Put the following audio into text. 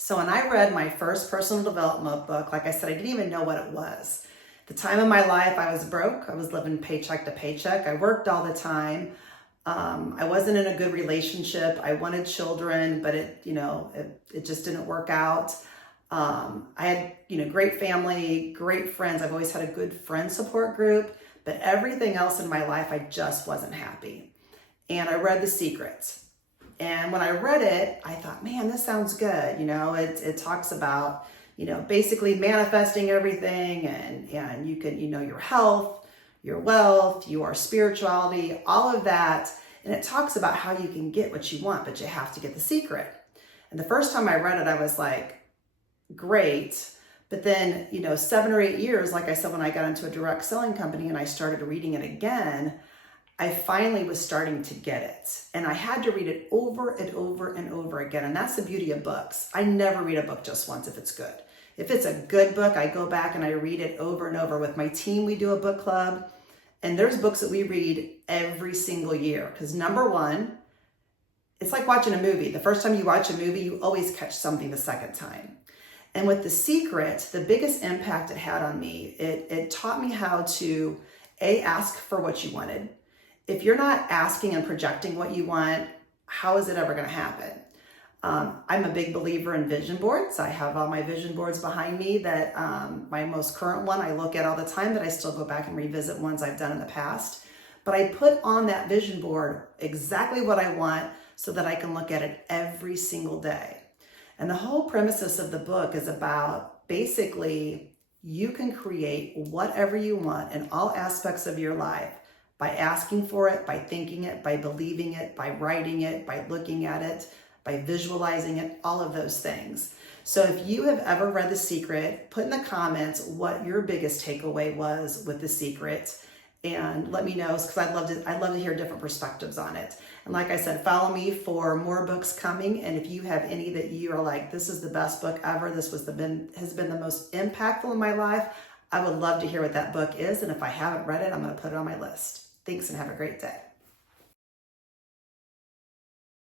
So when I read my first personal development book, like I said, I didn't even know what it was. The time of my life, I was broke. I was living paycheck to paycheck. I worked all the time. I wasn't in a good relationship. I wanted children, but it just didn't work out. I had, great family, great friends. I've always had a good friend support group, but everything else in my life, I just wasn't happy. And I read The Secret. And when I read it, I thought, man, this sounds good. It talks about, basically manifesting everything and you can, your health, your wealth, your spirituality, all of that. And it talks about how you can get what you want, but you have to get the secret. And the first time I read it, I was like, great. But then, 7 or 8 years, like I said, when I got into a direct selling company and I started reading it again, I finally was starting to get it. And I had to read it over and over and over again. And that's the beauty of books. I never read a book just once if it's good. If it's a good book, I go back and I read it over and over. With my team, we do a book club. And there's books that we read every single year. Because number one, it's like watching a movie. The first time you watch a movie, you always catch something the second time. And with The Secret, the biggest impact it had on me, it taught me how to, ask for what you wanted. If you're not asking and projecting what you want, how is it ever going to happen? I'm a big believer in vision boards. I have all my vision boards behind me that my most current one I look at all the time, that I still go back and revisit ones I've done in the past. But I put on that vision board exactly what I want so that I can look at it every single day. And the whole premises of the book is about basically you can create whatever you want in all aspects of your life by asking for it, by thinking it, by believing it, by writing it, by looking at it, by visualizing it, all of those things. So if you have ever read The Secret, put in the comments what your biggest takeaway was with The Secret and let me know, because I'd love to hear different perspectives on it. And like I said, follow me for more books coming. And if you have any that you are like, this is the best book ever, this has been the most impactful in my life, I would love to hear what that book is. And if I haven't read it, I'm going to put it on my list. Thanks and have a great day.